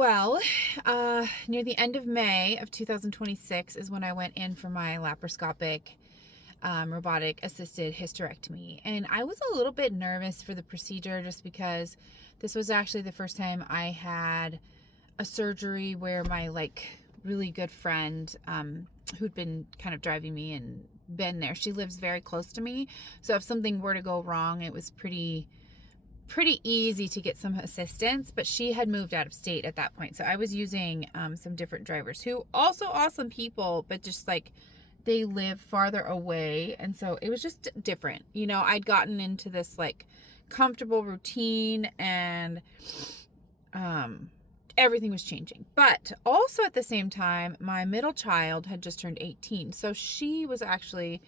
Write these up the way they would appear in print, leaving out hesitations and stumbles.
Well, near the end of May of 2026 is when I went in for my laparoscopic robotic assisted hysterectomy. And I was a little bit nervous for the procedure just because this was actually the first time I had a surgery where my really good friend who'd been kind of driving me and been there, she lives very close to me. So if something were to go wrong, it was pretty easy to get some assistance, but she had moved out of state at that point. So I was using some different drivers who also awesome people, but just they live farther away. And so it was just different. I'd gotten into this comfortable routine and everything was changing. But also at the same time, my middle child had just turned 18. So she was actually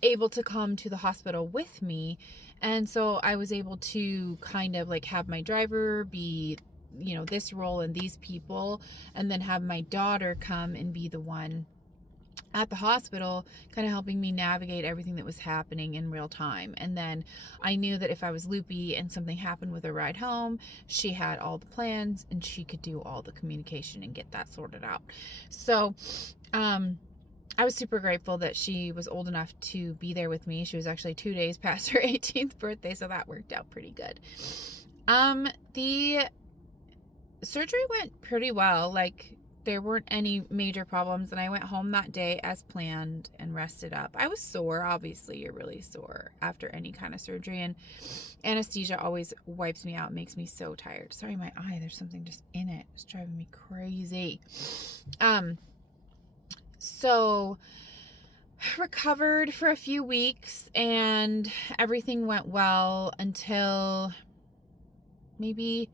able to come to the hospital with me. And so I was able to kind of have my driver be, this role and these people, and then have my daughter come and be the one at the hospital kind of helping me navigate everything that was happening in real time. And then I knew that if I was loopy and something happened with a ride home, she had all the plans and she could do all the communication and get that sorted out. So I was super grateful that she was old enough to be there with me. She was actually 2 days past her 18th birthday, so that worked out pretty good. The surgery went pretty well. There weren't any major problems, and I went home that day as planned and rested up. I was sore. Obviously, you're really sore after any kind of surgery, and anesthesia always wipes me out, makes me so tired. Sorry, my eye, there's something just in it. It's driving me crazy. So recovered for a few weeks and everything went well until maybe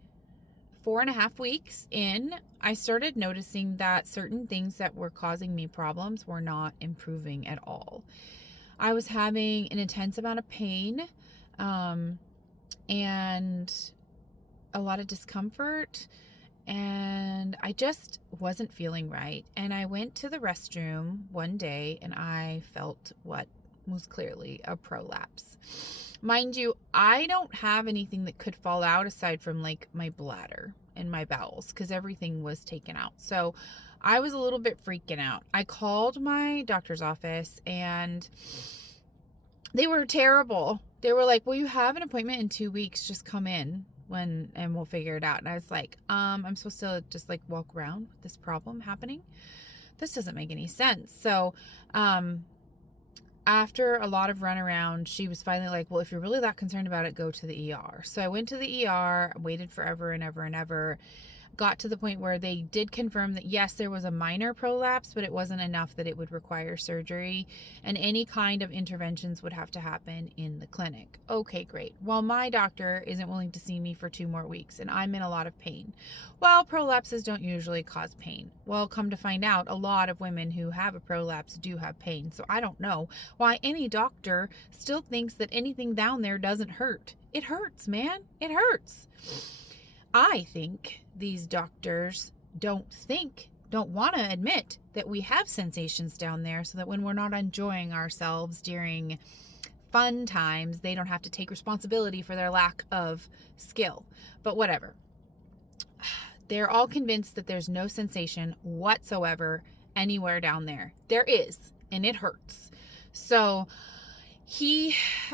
4.5 weeks in. I started noticing that certain things that were causing me problems were not improving at all. I was having an intense amount of pain and a lot of discomfort, and I just wasn't feeling right. And I went to the restroom one day and I felt what was clearly a prolapse. Mind you, I don't have anything that could fall out aside from my bladder and my bowels, because everything was taken out. So I was a little bit freaking out. I called my doctor's office and they were terrible. They were like, well, you have an appointment in 2 weeks. Just come in and we'll figure it out. And I was like, I'm supposed to just walk around with this problem happening? This doesn't make any sense. So after a lot of runaround, she was finally like, well, if you're really that concerned about it, go to the ER. So I went to the ER, waited forever and ever and ever, got to the point where they did confirm that yes, there was a minor prolapse, but it wasn't enough that it would require surgery, and any kind of interventions would have to happen in the clinic. Okay, great. Well, my doctor isn't willing to see me for 2 more weeks and I'm in a lot of pain. Well, prolapses don't usually cause pain. Well, come to find out, a lot of women who have a prolapse do have pain. So I don't know why any doctor still thinks that anything down there doesn't hurt. It hurts, man. It hurts. I think these doctors don't want to admit that we have sensations down there, so that when we're not enjoying ourselves during fun times, they don't have to take responsibility for their lack of skill. But whatever. They're all convinced that there's no sensation whatsoever anywhere down there. There is, and it hurts. So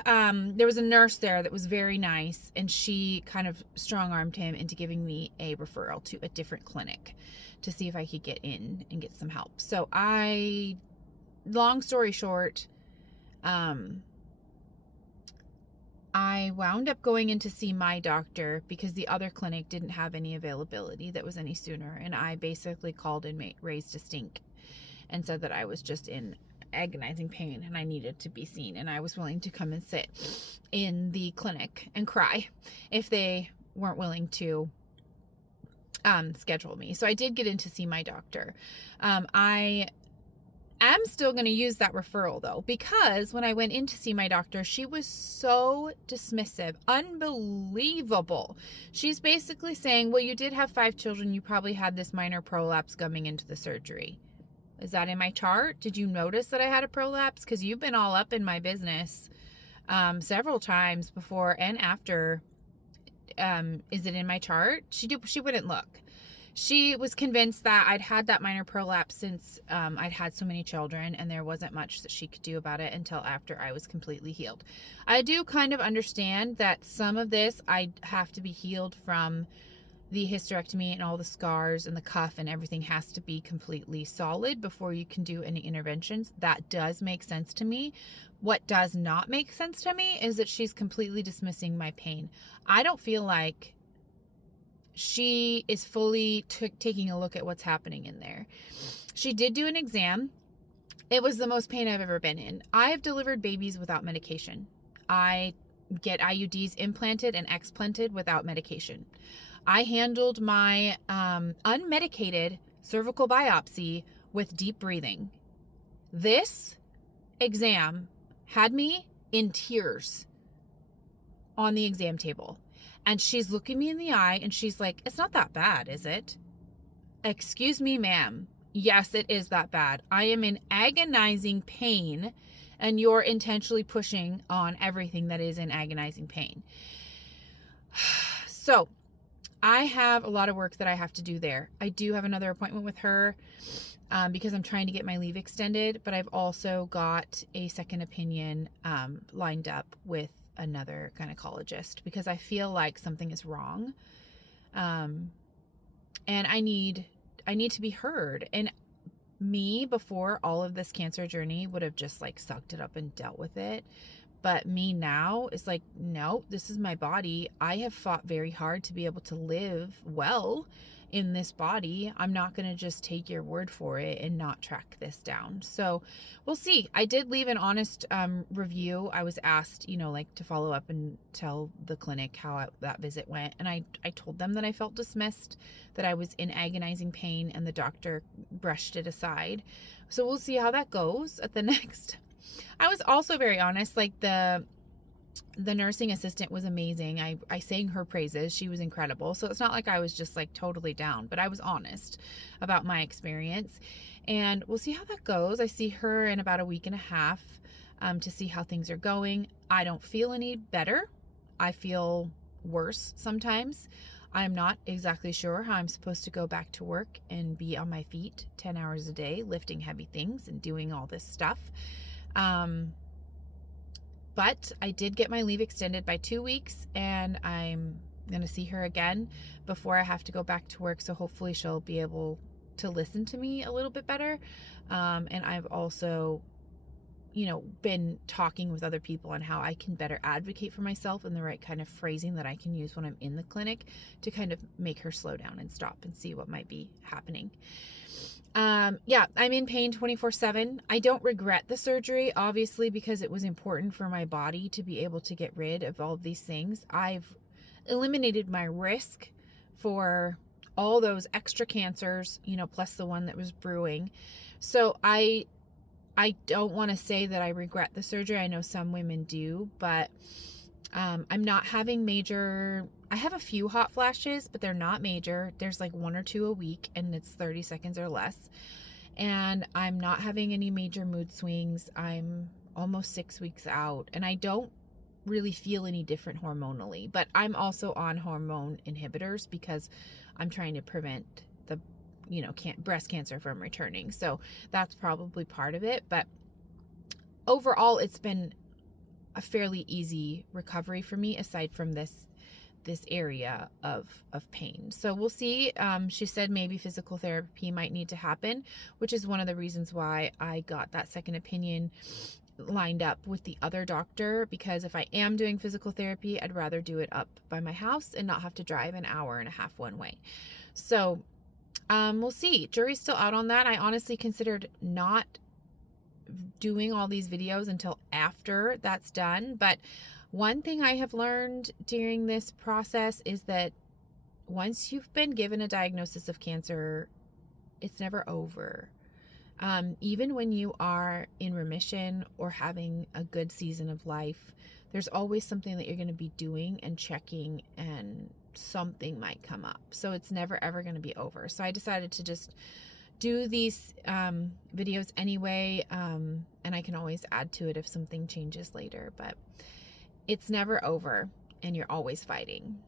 there was a nurse there that was very nice, and she kind of strong-armed him into giving me a referral to a different clinic to see if I could get in and get some help. So long story short, I wound up going in to see my doctor because the other clinic didn't have any availability that was any sooner, and I basically called and raised a stink and said that I was just in agonizing pain and I needed to be seen, and I was willing to come and sit in the clinic and cry if they weren't willing to schedule me. So I did get in to see my doctor. I am still going to use that referral though, because when I went in to see my doctor, she was so dismissive, unbelievable. She's basically saying, well, you did have 5 children, you probably had this minor prolapse coming into the surgery. Is that in my chart? Did you notice that I had a prolapse? Because you've been all up in my business several times before and after. Is it in my chart? She wouldn't look. she was convinced that I'd had that minor prolapse since I'd had so many children, and there wasn't much that she could do about it until after I was completely healed. I do kind of understand that some of this I have to be healed from the hysterectomy, and all the scars and the cuff and everything has to be completely solid before you can do any interventions. That does make sense to me. What does not make sense to me is that she's completely dismissing my pain. I don't feel like she is fully taking a look at what's happening in there. She did do an exam. It was the most pain I've ever been in. I have delivered babies without medication. I get IUDs implanted and explanted without medication. I handled my unmedicated cervical biopsy with deep breathing. This exam had me in tears on the exam table. And she's looking me in the eye and she's like, "It's not that bad, is it?" Excuse me, ma'am. Yes, it is that bad. I am in agonizing pain, and you're intentionally pushing on everything that is in agonizing pain. So I have a lot of work that I have to do there. I do have another appointment with her because I'm trying to get my leave extended, but I've also got a second opinion lined up with another gynecologist because I feel like something is wrong. And I need to be heard. And me, before all of this cancer journey, would have just like sucked it up and dealt with it. But me now is like, no, this is my body. I have fought very hard to be able to live well in this body. I'm not going to just take your word for it and not track this down. So we'll see. I did leave an honest review. I was asked, like to follow up and tell the clinic how that visit went. And I told them that I felt dismissed, that I was in agonizing pain, and the doctor brushed it aside. So we'll see how that goes at the next. I was also very honest, like the nursing assistant was amazing. I sang her praises. She was incredible. So it's not like I was just like totally down, but I was honest about my experience, and we'll see how that goes. I see her in about a week and a half to see how things are going. I don't feel any better. I feel worse sometimes. I'm not exactly sure how I'm supposed to go back to work and be on my feet 10 hours a day, lifting heavy things and doing all this stuff. But I did get my leave extended by 2 weeks, and I'm going to see her again before I have to go back to work. So hopefully she'll be able to listen to me a little bit better. And I've also, been talking with other people on how I can better advocate for myself and the right kind of phrasing that I can use when I'm in the clinic to kind of make her slow down and stop and see what might be happening. Yeah, I'm in pain 24/7. I don't regret the surgery, obviously, because it was important for my body to be able to get rid of all of these things. I've eliminated my risk for all those extra cancers, plus the one that was brewing. So I don't want to say that I regret the surgery. I know some women do, but I'm not having I have a few hot flashes, but they're not major. There's like 1 or 2 a week, and it's 30 seconds or less. And I'm not having any major mood swings. I'm almost 6 weeks out, and I don't really feel any different hormonally, but I'm also on hormone inhibitors because I'm trying to prevent the breast cancer from returning. So that's probably part of it. But overall, it's been a fairly easy recovery for me, aside from this area of pain. So we'll see. She said maybe physical therapy might need to happen, which is one of the reasons why I got that second opinion lined up with the other doctor, because if I am doing physical therapy, I'd rather do it up by my house and not have to drive an hour and a half one way. So we'll see. Jury's still out on that. I honestly considered not doing all these videos until after that's done. But one thing I have learned during this process is that once you've been given a diagnosis of cancer, it's never over. Even when you are in remission or having a good season of life, there's always something that you're going to be doing and checking, and something might come up. So it's never ever going to be over. So I decided to just do these videos anyway, and I can always add to it if something changes later, but it's never over, and you're always fighting.